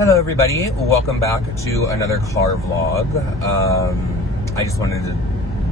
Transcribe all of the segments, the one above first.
Hello everybody, welcome back to another car vlog. I just wanted to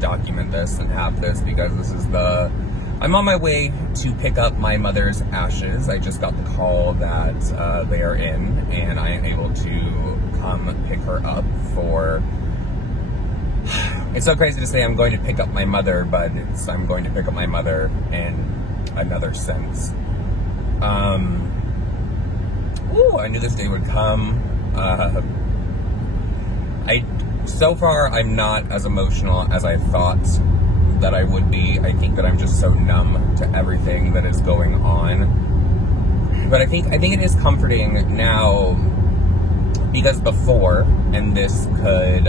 document this and have this because this is I'm on my way to pick up my mother's ashes. I just got the call that they are in and I am able to come pick her up for... It's so crazy to say I'm going to pick up my mother, but I'm going to pick up my mother in another sense. Ooh, I knew this day would come. So far, I'm not as emotional as I thought that I would be. I think that I'm just so numb to everything that is going on. But I think it is comforting now, because before, and this could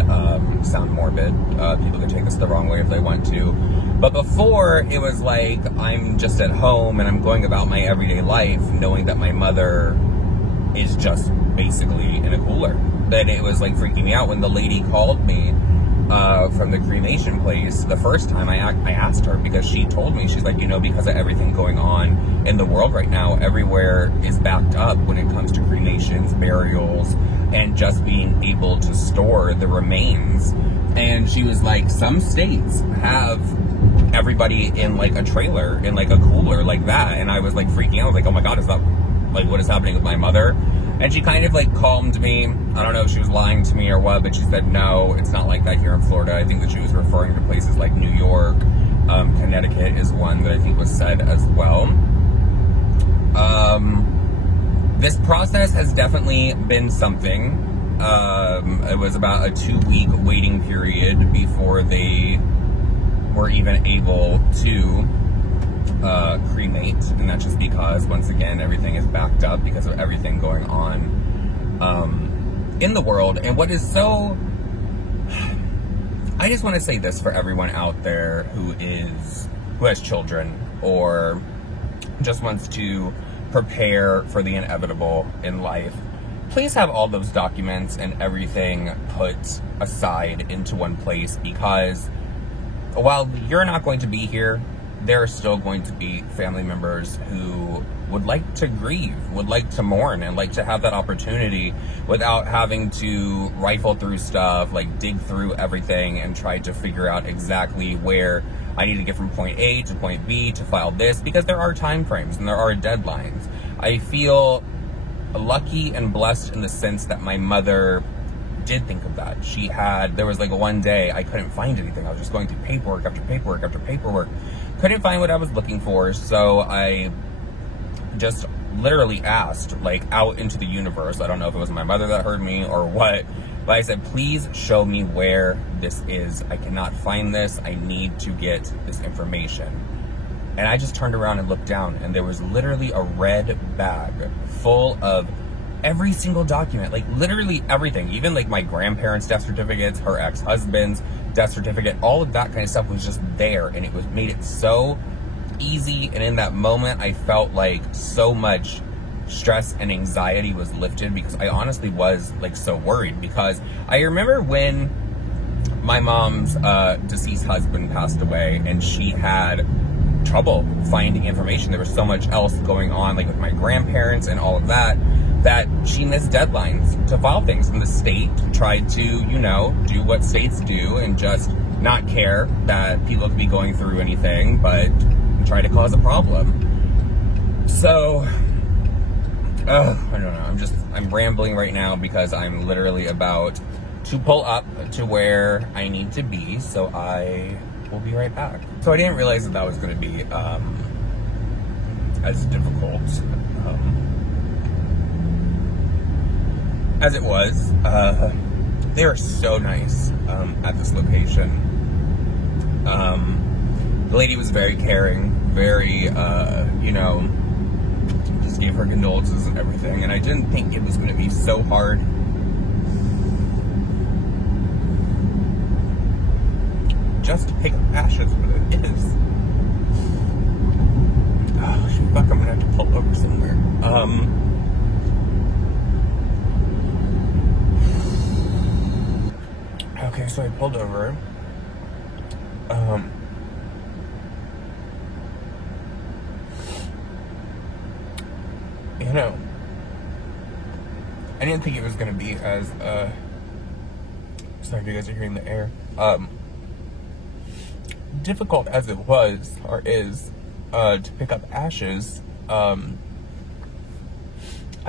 sound morbid, people could take this the wrong way if they want to, but before it was like I'm just at home and I'm going about my everyday life knowing that my mother is just basically in a cooler. Then it was like freaking me out when the lady called me from the cremation place the first time. I asked her, because she told me, she's like, you know, because of everything going on in the world right now, everywhere is backed up when it comes to cremations, burials, and just being able to store the remains. And she was like, some states have everybody in like a trailer, in like a cooler like that. And I was like freaking out. I was like, oh my God, is that like what is happening with my mother? And she kind of like calmed me. I don't know if she was lying to me or what, but she said, no, it's not like that here in Florida. I think that she was referring to places like New York. Connecticut is one that I think was said as well. This process has definitely been something. It was about a 2-week waiting period before they were even able to cremate, and that's just because, once again, everything is backed up because of everything going on in the world. And what is so... I just want to say this for everyone out there who has children or just wants to prepare for the inevitable in life. Please have all those documents and everything put aside into one place, because while you're not going to be here, there are still going to be family members who would like to grieve, would like to mourn, and like to have that opportunity without having to rifle through stuff, like dig through everything and try to figure out exactly where I need to get from point A to point B to file this, because there are time frames and there are deadlines. I feel lucky and blessed in the sense that my mother did think of that. There was like one day I couldn't find anything. I was just going through paperwork after paperwork after paperwork. Couldn't find what I was looking for, so I just literally asked, like, out into the universe. I don't know if it was my mother that heard me or what, but I said, please show me where this is. I cannot find this. I need to get this information. And I just turned around and looked down, and there was literally a red bag full of every single document, like literally everything, even like my grandparents' death certificates, her ex-husband's death certificate, all of that kind of stuff was just there, and it made it so easy. And in that moment, I felt like so much stress and anxiety was lifted, because I honestly was like so worried, because I remember when my mom's deceased husband passed away and she had trouble finding information. There was so much else going on, like with my grandparents and all of that, that she missed deadlines to file things. And the state tried to, you know, do what states do and just not care that people could be going through anything, but try to cause a problem. So, I don't know. I'm rambling right now because I'm literally about to pull up to where I need to be. So I will be right back. So I didn't realize that was going to be as difficult as it was. They are so nice at this location. The lady was very caring, very, you know, just gave her condolences and everything. And I didn't think it was going to be so hard. Just to pick up ashes, but it is. Oh, fuck, I'm going to have to pull over somewhere. Okay, so I pulled over. You know, I didn't think it was going to be as, sorry if you guys are hearing the air, difficult as it was, or is, to pick up ashes. I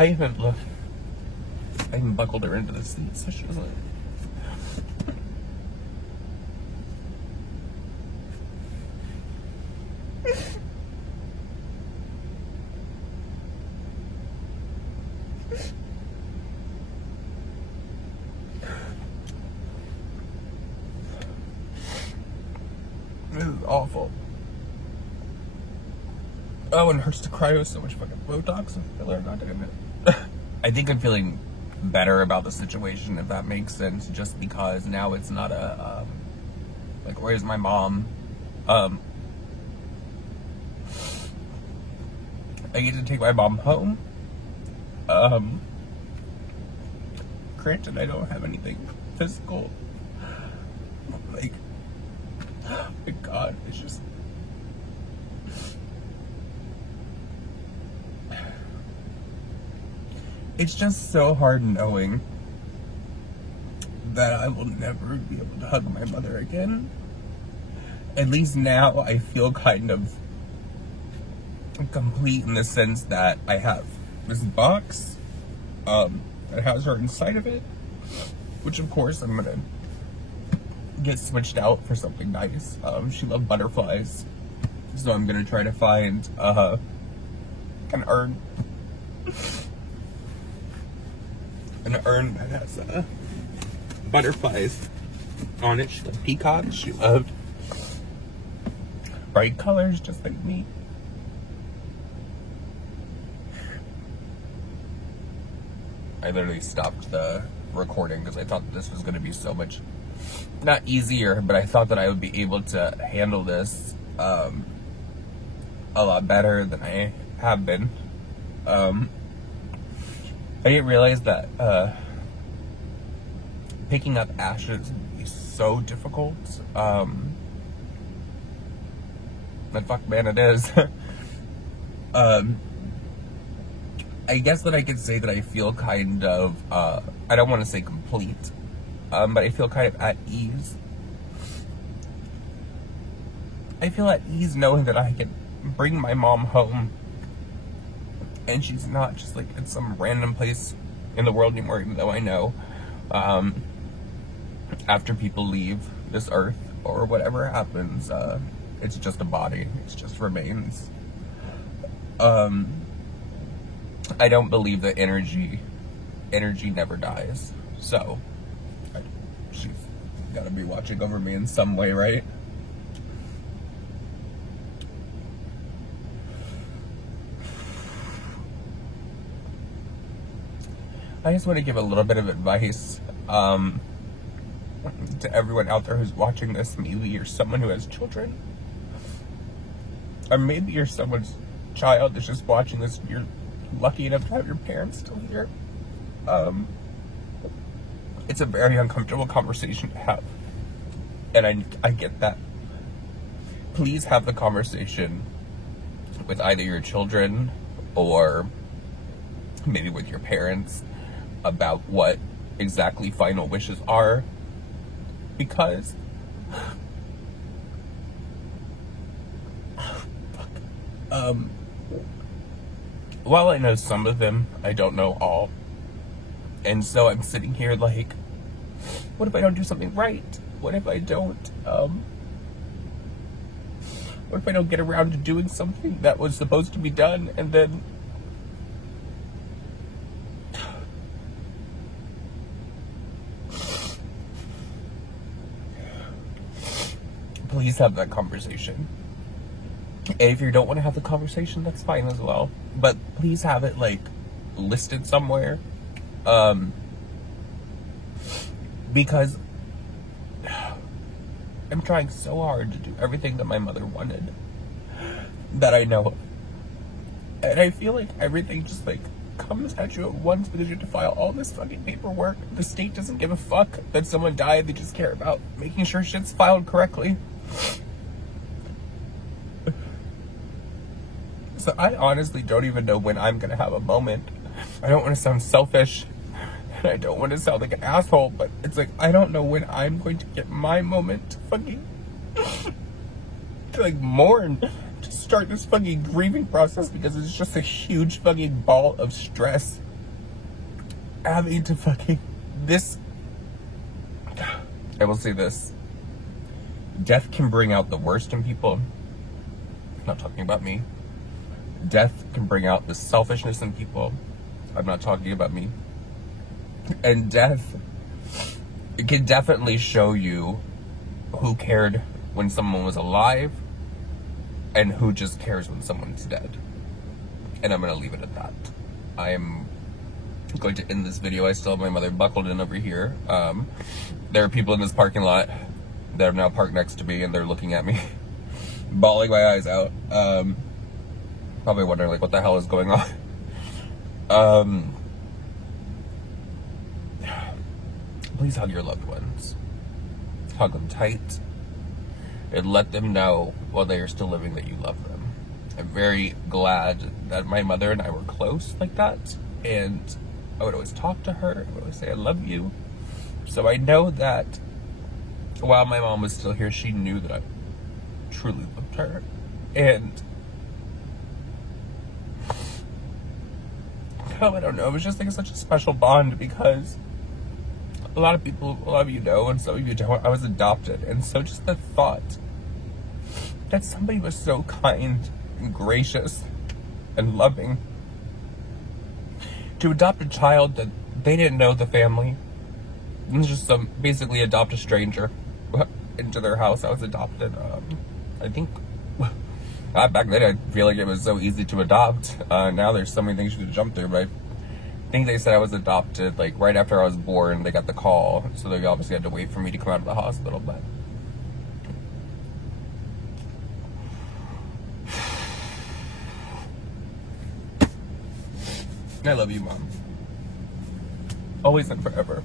even buckled her into the seat so she doesn't. This is awful. Oh, and it hurts to cry with so much fucking Botox and filler. God damn it. I think I'm feeling better about the situation, if that makes sense, just because now it's not a, like, where's my mom? I get to take my mom home. Granted, I don't have anything physical. Like, my God, it's just... It's just so hard knowing that I will never be able to hug my mother again. At least now I feel kind of complete in the sense that I have this box that has her inside of it, which of course I'm gonna get switched out for something nice. She loved butterflies, so I'm gonna try to find an urn. An urn that has butterflies on it. She loved peacocks. She loved bright colors, just like me. I literally stopped the recording because I thought that this was going to be so much, not easier, but I thought that I would be able to handle this a lot better than I have been. I didn't realize that picking up ashes would be so difficult. But fuck, man, it is. I guess that I could say that I feel kind of, I don't want to say complete, but I feel kind of at ease. I feel at ease knowing that I can bring my mom home and she's not just like in some random place in the world anymore, even though I know after people leave this earth or whatever happens, it's just a body, it's just remains. I don't believe that energy never dies, so she's gotta be watching over me in some way, right? I just want to give a little bit of advice to everyone out there who's watching this. Maybe you're someone who has children, or maybe you're someone's child that's just watching this. You're lucky enough to have your parents still here. It's a very uncomfortable conversation to have, and I get that. Please have the conversation with either your children or maybe with your parents about what exactly final wishes are, because while I know some of them, I don't know all, and so I'm sitting here like, what if I don't do something right? What if I don't what if I don't get around to doing something that was supposed to be done, and then please have that conversation. And if you don't want to have the conversation, that's fine as well. But please have it, like, listed somewhere. Because I'm trying so hard to do everything that my mother wanted that I know of. And I feel like everything just, like, comes at you at once because you have to file all this fucking paperwork. The state doesn't give a fuck that someone died. They just care about making sure shit's filed correctly. So I honestly don't even know when I'm gonna have a moment. I don't want to sound selfish, I don't want to sound like an asshole, but it's like, I don't know when I'm going to get my moment to fucking, to like mourn, to start this fucking grieving process, because it's just a huge fucking ball of stress. Having to fucking, I will say this. Death can bring out the worst in people. I'm not talking about me. Death can bring out the selfishness in people. I'm not talking about me. And death, it can definitely show you who cared when someone was alive and who just cares when someone's dead. And I'm going to leave it at that. I'm going to end this video. I still have my mother buckled in over here. There are people in this parking lot that are now parked next to me, and they're looking at me, bawling my eyes out. Probably wondering, like, what the hell is going on? Please hug your loved ones. Hug them tight, and let them know while they are still living that you love them. I'm very glad that my mother and I were close like that, and I would always talk to her. I would always say, I love you. So I know that while my mom was still here, she knew that I truly loved her. And I don't know, it was just like such a special bond, because a lot of people, a lot of you know, and some of you don't, I was adopted. And so just the thought that somebody was so kind and gracious and loving to adopt a child that they didn't know the family, and just basically adopt a stranger into their house. I was adopted. I think back then I feel like it was so easy to adopt. Now there's so many things you could jump through, but I think they said I was adopted like right after I was born. They got the call, so they obviously had to wait for me to come out of the hospital. But I love you, Mom. Always and forever.